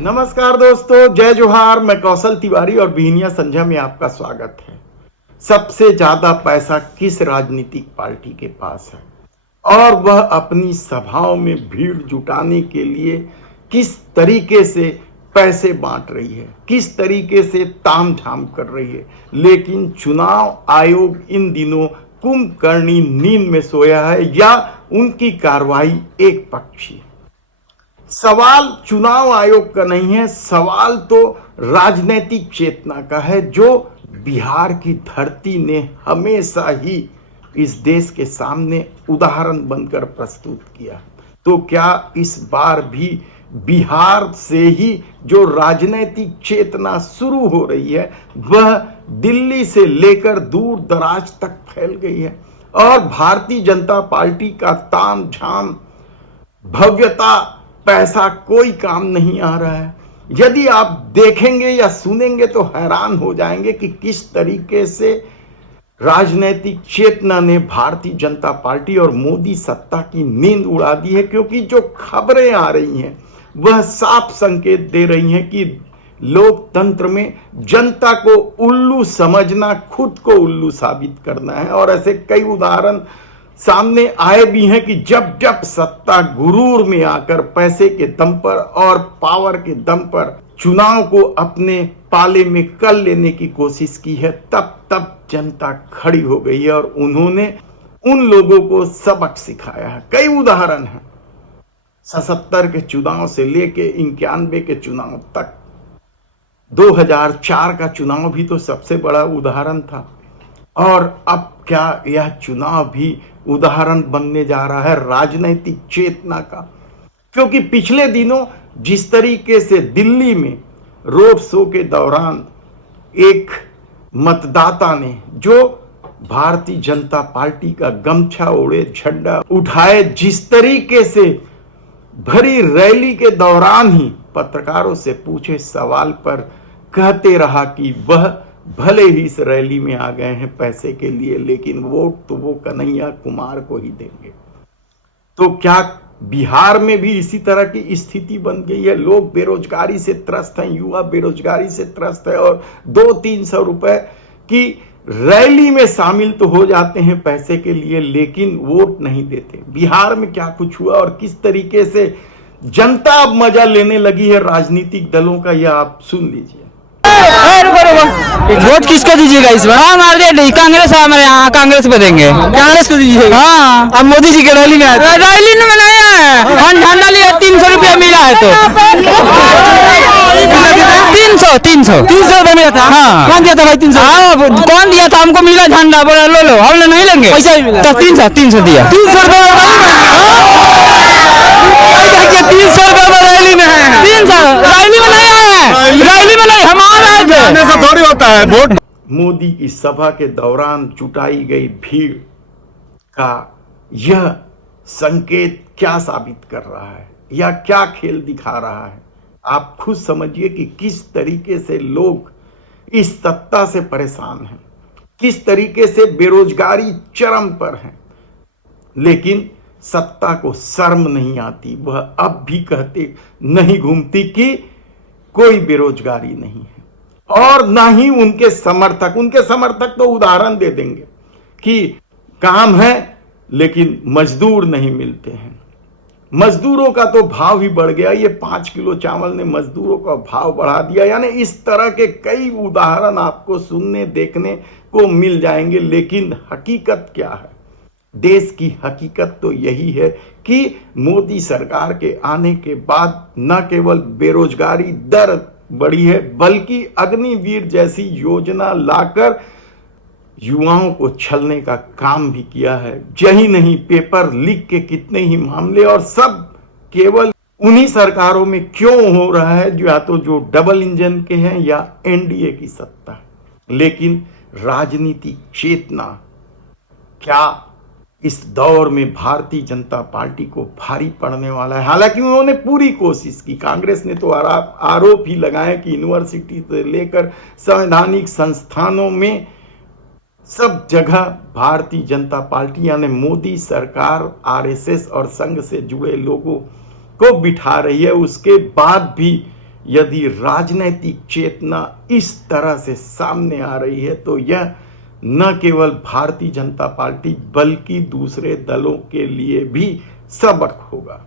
नमस्कार दोस्तों, जय जोहार। मैं कौशल तिवारी और बिहनिया संझा में आपका स्वागत है। सबसे ज्यादा पैसा किस राजनीतिक पार्टी के पास है और वह अपनी सभाओं में भीड़ जुटाने के लिए किस तरीके से पैसे बांट रही है, किस तरीके से तामझाम कर रही है। लेकिन चुनाव आयोग इन दिनों कुंभकर्णी नींद में सोया है या उनकी कार्रवाई एक पक्षी है। सवाल चुनाव आयोग का नहीं है, सवाल तो राजनीतिक चेतना का है जो बिहार की धरती ने हमेशा ही इस देश के सामने उदाहरण बनकर प्रस्तुत किया। तो क्या इस बार भी बिहार से ही जो राजनीतिक चेतना शुरू हो रही है वह दिल्ली से लेकर दूर दराज तक फैल गई है और भारतीय जनता पार्टी का तामझाम, भव्यता, पैसा कोई काम नहीं आ रहा है। यदि आप देखेंगे या सुनेंगे तो हैरान हो जाएंगे कि किस तरीके से राजनीतिक चेतना ने भारतीय जनता पार्टी और मोदी सत्ता की नींद उड़ा दी है, क्योंकि जो खबरें आ रही हैं वह साफ संकेत दे रही हैं कि लोकतंत्र में जनता को उल्लू समझना खुद को उल्लू साबित करना है। और ऐसे कई उदाहरण सामने आए भी हैं कि जब जब सत्ता गुरूर में आकर पैसे के दम पर और पावर के दम पर चुनाव को अपने पाले में कर लेने की कोशिश की है, तब तब जनता खड़ी हो गई है और उन्होंने उन लोगों को सबक सिखाया है। कई उदाहरण हैं, 77 के चुनाव से लेके 91 के चुनाव तक। 2004 का चुनाव भी तो सबसे बड़ा उदाहरण था और अब क्या यह चुनाव भी उदाहरण बनने जा रहा है राजनीतिक चेतना का। क्योंकि पिछले दिनों जिस तरीके से दिल्ली में रोड शो के दौरान एक मतदाता ने जो भारतीय जनता पार्टी का गमछा ओढ़े, झंडा उठाए, जिस तरीके से भरी रैली के दौरान ही पत्रकारों से पूछे सवाल पर कहते रहा कि वह भले ही इस रैली में आ गए हैं पैसे के लिए, लेकिन वोट तो वो कन्हैया कुमार को ही देंगे। तो क्या बिहार में भी इसी तरह की स्थिति बन गई है? लोग बेरोजगारी से त्रस्त हैं, युवा बेरोजगारी से त्रस्त है और 200-300 रुपए की रैली में शामिल तो हो जाते हैं पैसे के लिए, लेकिन वोट नहीं देते। बिहार में क्या कुछ हुआ और किस तरीके से जनता अब मजा लेने लगी है राजनीतिक दलों का, यह आप सुन लीजिए। वोट किसको दीजिएगा इस बार? हम ऑलरेडी कांग्रेस है, हमारे यहाँ कांग्रेस पे देंगे। कांग्रेस को दीजिएगा? हाँ। अब मोदी जी के रैली में आए, रैली में नहीं आए, हम झंडा लिया 300 रुपया मिला है तो 300 रुपया मिला था। हाँ, कौन दिया था भाई 300? हाँ, कौन दिया था? हमको मिला झंडा, बोला लो हम नहीं लेंगे, पैसा भी मिला तो 300 दिया। 300 रुपया रैली में है, 300 रैली में नहीं आए, रैली में नहीं, हम से थोड़ी होता है वोट। मोदी की सभा के दौरान जुटाई गई भीड़ का यह संकेत क्या साबित कर रहा है या क्या खेल दिखा रहा है? आप खुद समझिए कि किस तरीके से लोग इस सत्ता से परेशान हैं, किस तरीके से बेरोजगारी चरम पर है, लेकिन सत्ता को शर्म नहीं आती। वह अब भी कहते नहीं घूमती कि कोई बेरोजगारी नहीं है और ना ही उनके समर्थक तो उदाहरण दे देंगे कि काम है लेकिन मजदूर नहीं मिलते हैं। मजदूरों का तो भाव ही बढ़ गया, ये 5 किलो चावल ने मजदूरों का भाव बढ़ा दिया। यानी इस तरह के कई उदाहरण आपको सुनने देखने को मिल जाएंगे, लेकिन हकीकत क्या है? देश की हकीकत तो यही है कि मोदी सरकार के आने के बाद न केवल बेरोजगारी दर बढ़ी है, बल्कि अग्निवीर जैसी योजना लाकर युवाओं को छलने का काम भी किया है। यही नहीं, पेपर लीक के कितने ही मामले, और सब केवल उन्हीं सरकारों में क्यों हो रहा है या तो जो डबल इंजन के हैं या एनडीए की सत्ता। लेकिन राजनीतिक चेतना क्या इस दौर में भारतीय जनता पार्टी को भारी पड़ने वाला है? हालांकि उन्होंने पूरी कोशिश की, कांग्रेस ने तो आरोप ही लगाए कि यूनिवर्सिटी से लेकर संवैधानिक संस्थानों में सब जगह भारतीय जनता पार्टी यानी मोदी सरकार आरएसएस और संघ से जुड़े लोगों को बिठा रही है। उसके बाद भी यदि राजनैतिक चेतना इस तरह से सामने आ रही है तो यह न केवल भारतीय जनता पार्टी बल्कि दूसरे दलों के लिए भी सबक होगा।